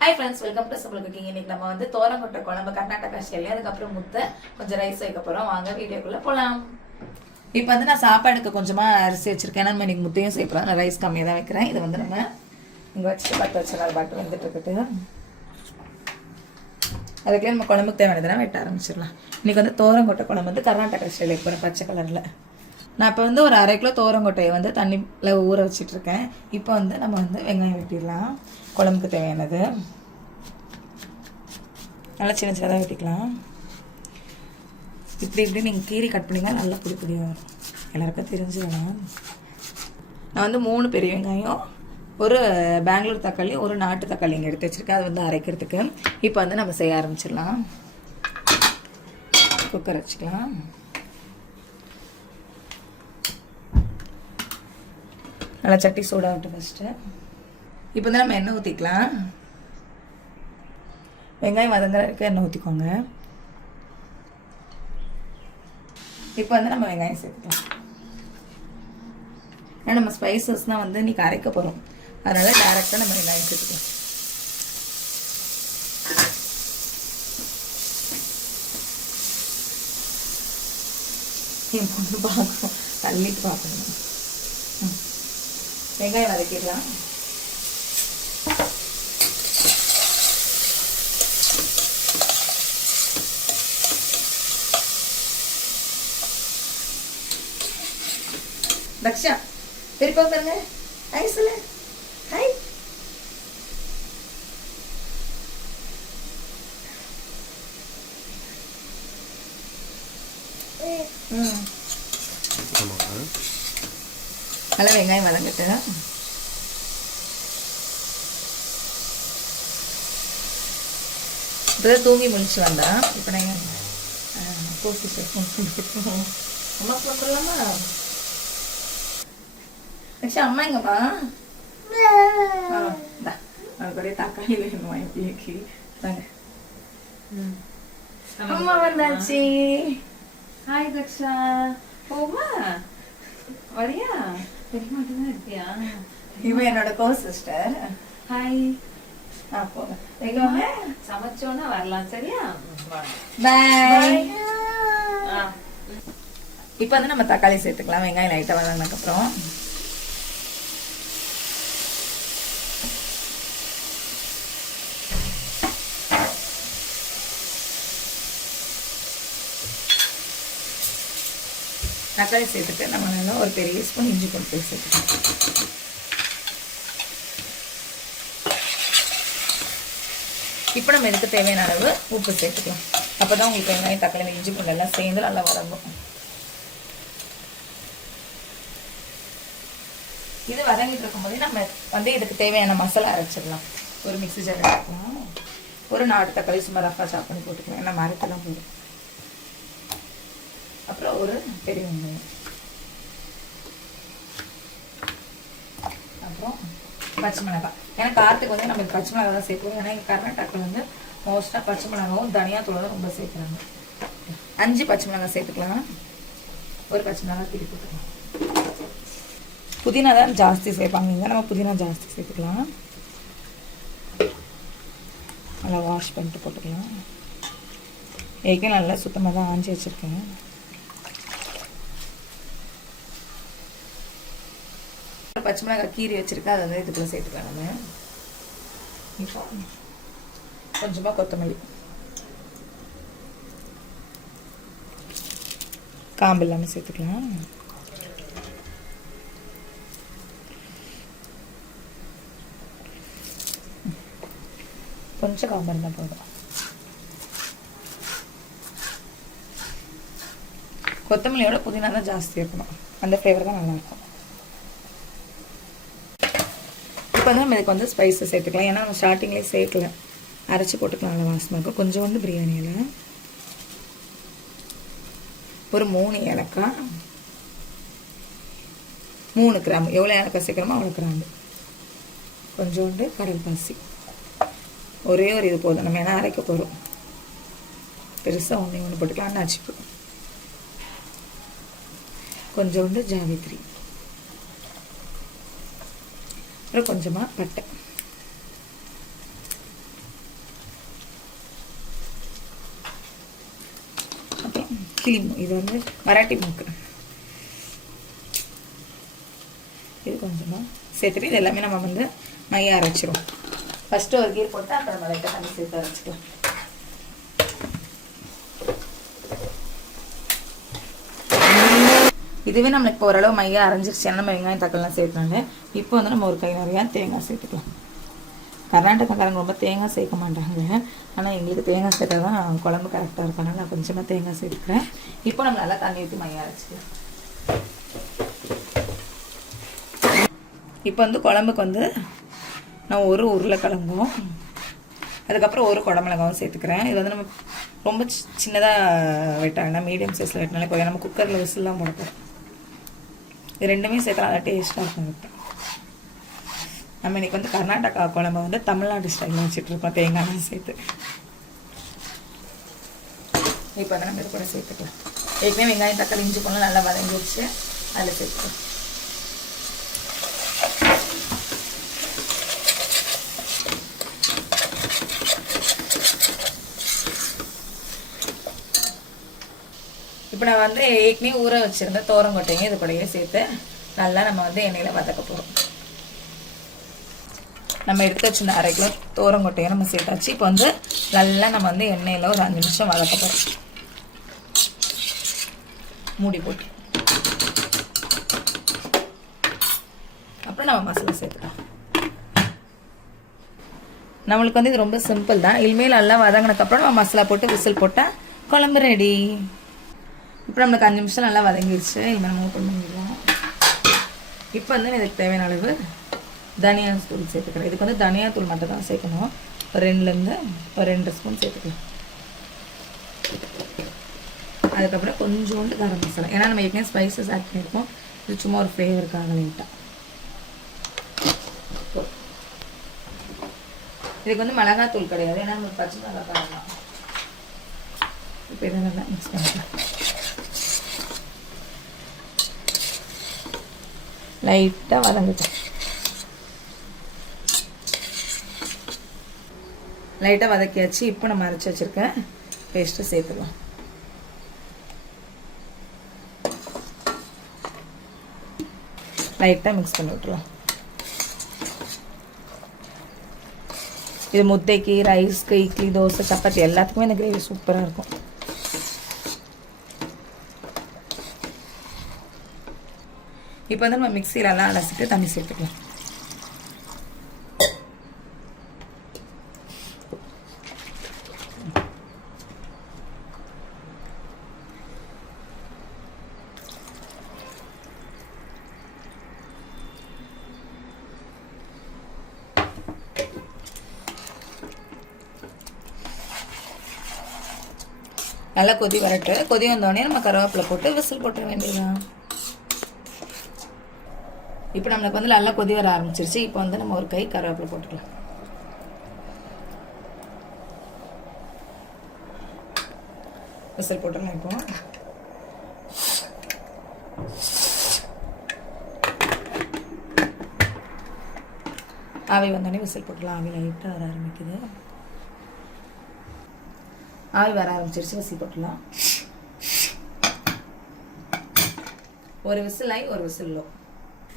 Hi friends, welcome to Simple Cooking. இன்னைக்கு நம்ம வந்து தோரங்கொட்டை குழம்பு கர்நாடகா ஸ்டைல்ல அதுக்கப்புறம் முட்டை கொஞ்சம் ரைஸ் வைக்க போறோம். வாங்க வீடியோக்குள்ள போலாம். இப்போ வந்து நான் சாப்பாடுக்கு கொஞ்சமா அரிசி வச்சிருக்கேன். நம்ம இன்னைக்கு முட்டையும் சேர்ப்போம். நான் ரைஸ் கம்மியா தான் வைக்கிறேன். இது வந்து நம்ம இங்க வச்சு பத்த வச்சலாம் பாட்டு வந்துட்டு இருக்குது. அதுக்குள்ள நம்ம குழம்புக்கு தேவையானதெல்லாம் வெட்ட ஆரம்பிச்சிடலாம். இன்னைக்கு வந்து தோரங்கொட்டை குழம்பு வந்து கர்நாடகா ஸ்டைல்ல வைக்கிறேன் பச்சை கலர்ல. நான் இப்போ வந்து ஒரு 1/2 கிலோ தோரங்கொட்டையை வந்து தண்ணியில் ஊற வச்சிட்ருக்கேன். இப்போ வந்து நம்ம வந்து வெங்காயம் வெட்டிடலாம். குழம்புக்கு தேவையானது நல்லா சின்ன சின்னதாக வெட்டிக்கலாம். இப்படி நீங்கள் கீரி கட் பண்ணிங்கன்னா நல்லா பிடிப்பிடியாக வரும். எல்லாருக்கும் தெரிஞ்சுக்கலாம். நான் வந்து 3 பெரிய வெங்காயம், ஒரு பெங்களூர் தக்காளி, ஒரு நாட்டு தக்காளி இங்கே எடுத்து வச்சுருக்கேன். அது வந்து அரைக்கிறதுக்கு. இப்போ வந்து நம்ம செய்ய ஆரம்பிச்சிடலாம். குக்கர் வச்சுக்கலாம். நல்லா சட்டி சூடாகட்டும் ஃபஸ்ட்டு. இப்போ வந்து நம்ம எண்ணெய் ஊற்றிக்கலாம். வெங்காயம் வதங்குறதுக்கு எண்ணெய் ஊற்றிக்கோங்க. இப்போ வந்து நம்ம வெங்காயம் சேர்த்துக்கலாம். ஏன்னா நம்ம ஸ்பைசஸ்னால் வந்து இன்றைக்கி அரைக்க போகிறோம். அதனால் டேரெக்டாக நம்ம வெங்காயம் சேர்த்துக்கலாம். என் பொண்ணு பார்க்கணும், தள்ளிட்டு பார்க்கணும். வெங்காயம் வதக்கிடலாம். தக்ஷா திருப்பி உட்காருங்க. ஹாய் சொல்லு. ஹாய். நல்லா வெங்காயம் வதங்கிட்டு இப்போதான் தூங்கி முடிச்சு வந்தா. இப்போ நான் போஸ்ட் அம்மா சொல்லலாமா? ஆக்சுவலி அம்மா எங்கம்மா? அவனுக்கு ஒரே தக்காளி வேணுமா எப்படிக்கு தாங்க. அம்மா வந்தாச்சு. ஹாய் தக்ஷா. போமா வரியா? தெரிய மாட்டேதான் இருக்கியா? இவன் என்னோட கோ சிஸ்டர். ஹாய். போங்க. எங்க சமைச்சோன்னா வரலாம். சரியா? பாய். இப்போ வந்து நம்ம தக்காளி சேர்த்துக்கலாம். வெங்காயம் லைட்டாக வதங்கினதுக்கப்புறம் தக்காளி சேர்த்துட்டு நம்ம ஒரு பெரிய ஸ்பூன் இஞ்சி பூண்டு பேஸ்ட் சேர்த்துக்கலாம். இப்போ நம்ம இதுக்கு தேவையான அளவு உப்பு சேர்த்துக்கலாம். அப்போ தான் உங்களுக்கு வெங்காயம் தக்காளி இஞ்சி பூண்டு எல்லாம் சேர்ந்து நல்லா வதங்கும். இது வதங்கிட்டு இருக்கும்போது நம்ம வந்து இதுக்கு தேவையான மசாலா அரைச்சிடலாம். ஒரு மிக்ஸி ஜார் எடுத்துக்கலாம். ஒரு நாட்டு தக்காளி சும்மா ரஃபாக சாப் பண்ணி போட்டுக்கலாம். ஏன்னா மரத்தெல்லாம் போடும். அப்புறம் ஒரு பெரிய வெங்காயம், அப்புறம் பச்சை மிளகாய். ஏன்னா காரத்துக்கு வந்து நம்ம பச்சை மிளகாய் தான் சேர்ப்போம். ஏன்னா இங்கே கர்நாடகாவில் வந்து மோஸ்ட்டாக பச்சை மிளகாவும் தனியாத்தூள் தான் ரொம்ப சேர்க்குறாங்க. 5 பச்சை மிளகாய் சேர்த்துக்கலாம். ஒரு பச்சை மிளகாய் திருப்பி போட்டுக்கலாம். புதினா தான் ஜாஸ்தி சேர்ப்பாங்க. இங்கே நம்ம புதினா ஜாஸ்தி சேர்த்துக்கலாம். நல்லா வாஷ் பண்ணிட்டு போட்டுக்கலாம். ஏற்கனவே நல்லா சுத்தமாக தான் ஆஞ்சி வச்சுருக்கேன். பச்சை மிளகாய் கீரி வச்சிருக்கேன். அதை வந்து இதுக்குள்ள சேர்த்துக்கலாம். நம்ம இப்போ கொஞ்சமாக கொத்தமல்லி, காம்பு இல்லாமல் சேர்த்துக்கலாம். கொஞ்சம் காம்பு இருந்தால் போதும். கொத்தமல்லியோட புதினா தான் ஜாஸ்தி இருக்கணும். அந்த ஃப்ளேவர் தான் நல்லாயிருக்கும். இப்போ வந்து நம்ம இதுக்கு வந்து ஸ்பைஸஸ் சேர்த்துக்கலாம். ஏன்னா நம்ம ஸ்டார்டிங்லேயே சேர்க்கல, அரைச்சி போட்டுக்கலாம். நல்லா வாசமாக இருக்கும். கொஞ்சம் வந்து பிரியாணியில் ஒரு 3 ஏலக்காய், 3 கிராம்பு. எவ்வளோ ஏலக்காய் சேர்க்குறோமோ அவ்வளோ கிராம்பு. கொஞ்சோண்டு கடல் பாசி. ஒரே ஒரு இது போதும். நம்ம என்ன அரைக்க போகிறோம். பெருசாக ஒன்று போட்டுக்கலாம். அன்னாச்சிப்பு, கொஞ்சோண்டு ஜாவித்ரி, அப்புறம் கொஞ்சமாக பட்டை, இது வந்து மராட்டி மூக்கு. இது கொஞ்சமாக சேர்த்துட்டு இது எல்லாமே நம்ம வந்து மைய அரைச்சிரும். ஃபஸ்ட்டு ஒரு கீர் போட்டு அப்புறம் லைட்டாக தண்ணி சேர்த்து அரைச்சிக்கலாம். இதுவே நம்மளுக்கு இப்போ ஓரளவு மைய அரைஞ்சிருச்சு. நம்ம வெங்காயம் தக்காளிலாம் சேர்த்துனாங்க. இப்போ வந்து நம்ம ஒரு கை நிறையா தேங்காய் சேர்த்துக்கலாம். கர்நாடகாக்காரங்க ரொம்ப தேங்காய் சேர்க்க மாட்டாங்க. ஆனால் எங்களுக்கு தேங்காய் சேர்த்தா தான் குழம்பு கரெக்டாக இருக்கும். நான் கொஞ்சமாக தேங்காய் சேர்த்துக்கிறேன். இப்போ நம்ம நல்லா தண்ணி ஊற்றி மைய அரைச்சிக்கலாம். இப்போ வந்து குழம்புக்கு வந்து நான் ஒரு உருளைக்கிழங்கும் அதுக்கப்புறம் ஒரு குடமிளகாவும் சேர்த்துக்கிறேன். இது வந்து நம்ம ரொம்ப சின்னதாக வெட்டாங்கன்னா மீடியம் சைஸில் வெட்டினாலே போய் நம்ம குக்கரில் விசில்லாம் போடப்போம். இது ரெண்டுமே சேர்த்து நல்லா டேஸ்ட்டாக இருக்கும். வைப்பேன் நம்ம இன்றைக்கி வந்து கர்நாடகா குழம்பு வந்து தமிழ்நாடு ஸ்டைலில் வச்சுட்ருக்கோம் தேங்காய்லாம் சேர்த்து. இப்போ வந்து நம்ம இது கூட சேர்த்துக்கலாம். ஏற்கனவே வெங்காயம் தக்காளி இஞ்சி போனால் நல்லா வதங்கி வச்சு அதில் சேர்த்துக்கலாம். இப்போ நான் வந்து ஏற்கனவே ஊற வச்சுருந்த தோரங்கொட்டையும் இது கூடயே சேர்த்து நல்லா நம்ம வந்து எண்ணெயில் வதக்க போகிறோம். நம்ம எடுத்து வச்சுருந்த 1/2 கிலோ தோரங்கொட்டையை நம்ம சேர்த்தாச்சு. இப்போ வந்து நல்லா நம்ம வந்து எண்ணெயில் ஒரு 5 நிமிஷம் வதக்க போகிறோம். மூடி போட்டு அப்புறம் நம்ம மசாலா சேர்த்துக்கலாம். நம்மளுக்கு வந்து இது ரொம்ப சிம்பிள் தான். இனிமேல் நல்லா வதங்கினதுக்கப்புறம் நம்ம மசாலா போட்டு விசில் போட்டால் குழம்பு ரெடி. இப்போ நம்மளுக்கு 5 நிமிஷம் நல்லா வதங்கிடுச்சு. இனிமேல் நம்ம ஓப்பன் பண்ணிடலாம். இப்போ வந்து இதுக்கு தேவையான அளவு தனியா தூள் சேர்த்துக்கிறேன். இதுக்கு வந்து தனியா தூள் மட்டும் தான் சேர்க்கணும். ஒரு 2லேருந்து ஒரு 2 ஸ்பூன் சேர்த்துக்கலாம். அதுக்கப்புறம் கொஞ்சோண்டு கரம் மசாலா. ஏன்னா நம்ம ஏற்கனவே ஸ்பைசஸ் ஆட் பண்ணியிருக்கோம். இது சும்மா ஒரு ஃப்ளேவருக்காக லைட்டாக. இதுக்கு வந்து மிளகாத்தூள் கிடையாது. ஏன்னா நம்ம பச்சை மிளகாய் தான். இப்போ இதை நல்லா மிக்ஸ் பண்ணிக்கலாம். லைட்டாக வதங்குது. லைட்டாக வதக்கியாச்சு. இப்போ நம்ம அரைச்சி வச்சுருக்கேன் பேஸ்ட்டு சேர்த்துக்கலாம். லைட்டாக மிக்ஸ் பண்ணி விட்டுலாம். இது முட்டைக்கு, ரைஸ்க்கு, இட்லி, தோசை, சப்பாத்தி எல்லாத்துக்குமே இந்த கிரேவி சூப்பராக இருக்கும். இப்போ வந்து நம்ம மிக்சியிலலாம் அலசிட்டு தண்ணி சேர்த்துக்கலாம். நல்லா கொதி வரட்டு. கொதி வந்தோடனே நம்ம கருவேப்பிலை போட்டு விசில் போட்டுற வேண்டியதான். இப்போ நம்மளுக்கு வந்து நல்லா கொதி வர ஆரம்பிச்சிருச்சு. இப்போ வந்து நம்ம ஒரு கை கருவேப்பிலை போட்டுக்கலாம். விசில் போட்டுக்கலாம். இப்போ ஆவி வந்தோடனே விசில் போட்டுக்கலாம். ஆவி லைட்டாக வர ஆரம்பிக்குது. ஆவி வர ஆரம்பிச்சிருச்சு. விசில் போட்டுலாம். ஒரு விசில் ஆகி ஒரு விசில் லோ.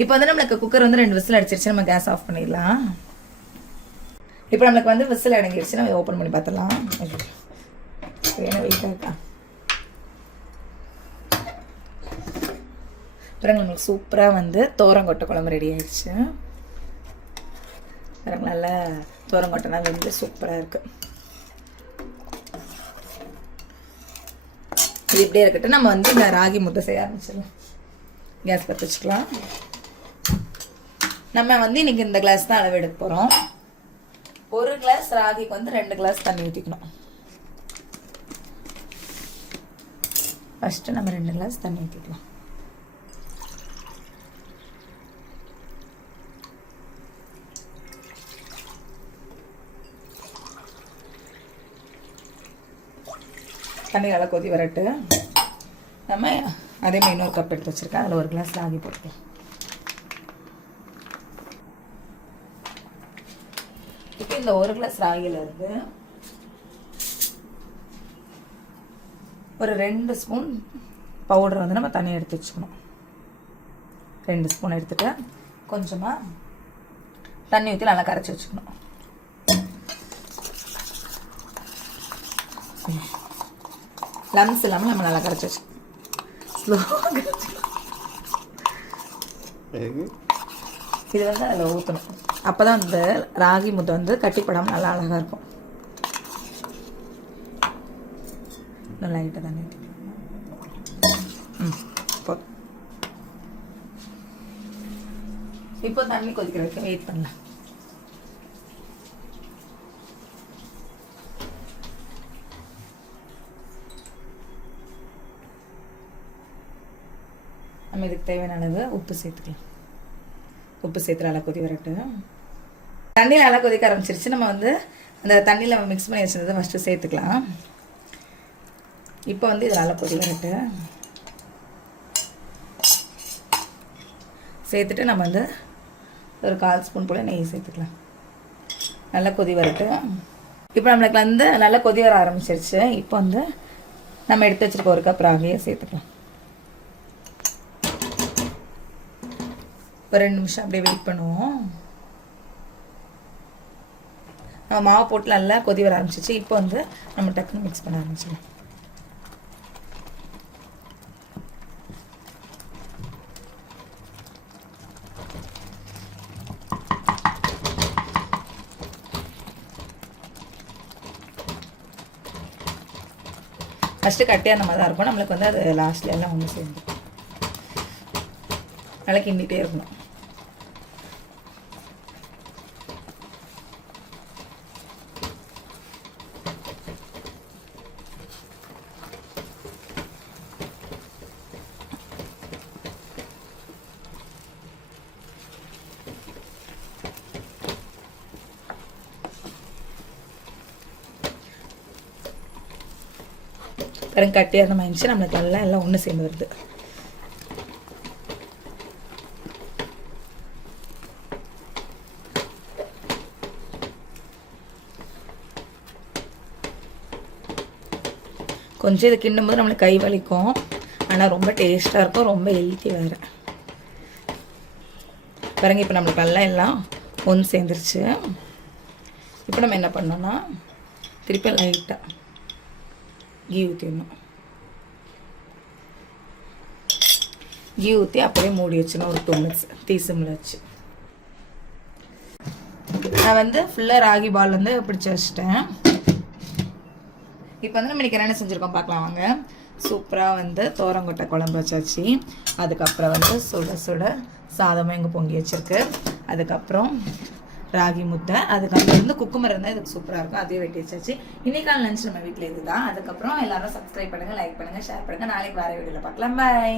இப்போ வந்து நம்மளுக்கு குக்கர் வந்து 2 விசில் அடிச்சிருச்சு. நம்ம கேஸ் ஆஃப் பண்ணிடலாம். இப்போ நம்மளுக்கு வந்து விசில் அடங்கிடுச்சு. நம்ம ஓப்பன் பண்ணி பார்த்துலாம். என்ன வெயிட்டாக இருக்கா பாருங்க. நம்மளுக்கு சூப்பராக வந்து தோரங்கொட்டை குழம்பு ரெடி ஆயிடுச்சு. பாருங்க நல்லா தோரங்கொட்டைனா வெந்து சூப்பராக இருக்குது. இது இப்படியே இருக்கட்டும். நம்ம வந்து இந்த ராகி முட்டை செய்ய ஆரம்பிச்சிடலாம். கேஸ் பற்ற வச்சுக்கலாம். நம்ம வந்து இன்றைக்கி இந்த கிளாஸ் தான் அளவு எடுக்க போகிறோம். 1 கிளாஸ் ராகிக்கு வந்து 2 கிளாஸ் தண்ணி ஊற்றிக்கணும். ஃபஸ்ட்டு நம்ம 2 கிளாஸ் தண்ணி ஊற்றிக்கலாம். தண்ணி நல்லா கொதி வரட்டு. நம்ம அதே மாதிரி இன்னொரு கப் எடுத்து வச்சுருக்கேன். அதில் 1 கிளாஸ் ராகி போட்டுக்கலாம். இப்போ இந்த 1 கிளாஸ் ராகியில் இருந்து ஒரு 2 ஸ்பூன் பவுடர் வந்து நம்ம தனியாக எடுத்து வச்சுக்கணும். 2 ஸ்பூன் எடுத்துகிட்டு கொஞ்சமாக தண்ணி ஊற்றி நல்லா கரைச்சி வச்சுக்கணும். லம்ஸ் இல்லாமல் நம்ம நல்லா கரைச்சி வச்சுக்கணும். இது வந்து அதில் ஊற்றணும். அப்போ தான் இந்த ராகி முட்டை வந்து கட்டிப்படாமல் நல்லா அழகாக இருக்கும். நல்லா லைட்டாக தண்ணி போதும். இப்போ தண்ணி கொதிக்கிற வரைக்கும் வெயிட் பண்ணலாம். நம்ம இதுக்கு தேவையான அளவு உப்பு சேர்த்துக்கலாம். உப்பு சேர்த்து நல்லா கொதி வரட்டும். தண்ணி நல்லா கொதிக்க ஆரம்பிச்சிருச்சு. நம்ம வந்து அந்த தண்ணியில் நம்ம மிக்ஸ் பண்ணி வச்சுருந்ததை ஃபஸ்ட்டு சேர்த்துக்கலாம். இப்போ வந்து இது நல்லா கொதி வரட்டும். சேர்த்துட்டு நம்ம வந்து ஒரு 1/4 ஸ்பூன் போல் நெய் சேர்த்துக்கலாம். நல்லா கொதி வரட்டும். இப்போ நம்மளுக்கு வந்து நல்லா கொதி வர ஆரம்பிச்சிருச்சு. இப்போ வந்து நம்ம எடுத்து வச்சுருக்க 1 கப் ராகியை சேர்த்துக்கலாம். ஒரு 2 நிமிஷம் அப்படியே வெயிட் பண்ணுவோம். நம்ம மாவு போட்டு நல்லா கொதி வர ஆரம்பிச்சிச்சு. இப்போ வந்து நம்ம டக்குன்னு மிக்ஸ் பண்ண ஆரம்பிச்சிடலாம். ஃபஸ்ட்டு கட்டியாக நம்ம தான் இருக்கும். நம்மளுக்கு வந்து அது லாஸ்ட்ல எல்லாம் ஒன்று சேர்ந்து நல்லா கிண்டிகிட்டே இருக்கணும். பாருங்க கட்டியாக நம்ம இருந்துச்சு. நம்மளுக்கு எல்லாம் ஒன்று சேர்ந்து வருது. கொஞ்சம் இது கிண்டும் போது நம்மளுக்கு கை வலிக்கும். ஆனால் ரொம்ப டேஸ்ட்டாக இருக்கும். ரொம்ப ஹெல்த்தி வேறு. பாருங்க இப்போ நம்மளுக்கு எல்லாம் ஒன்று சேர்ந்துருச்சு. இப்போ நம்ம என்ன பண்ணோம்னா திருப்பி லைட்டாக கீ ஊற்றிடணும். கீ ஊற்றி அப்படியே மூடி வச்சுனா ஒரு 2 மினிட்ஸ் தீசிமில் வச்சு. நான் வந்து ஃபுல்லாக ராகி பால் வந்து பிடிச்சி வச்சிட்டேன். இப்போ வந்து நம்ம இன்றைக்கி என்ன செஞ்சுருக்கோம் பார்க்கலாம் வாங்க. சூப்பராக வந்து தோரங்கொட்டை குழம்பு வச்சாச்சு. அதுக்கப்புறம் வந்து சுட சுட சாதமும் இங்கே பொங்கி வச்சுருக்கு. அதுக்கப்புறம் ராகி முட்டை. அதுக்கப்புறம் வந்து குக்கும்பர் இருந்தால் இதுக்கு சூப்பராக இருக்கும். அதையும் வெட்டி வச்சாச்சு. இன்னைக்கான லஞ்ச் நம்ம வீட்டில் இதுதான். அதுக்கப்புறம் எல்லாரும் சப்ஸ்கிரைப் பண்ணுங்கள், லைக் பண்ணுங்கள், ஷேர் பண்ணுங்கள். நாளைக்கு வேறு வீடியோவில் பார்க்கலாம். பாய்.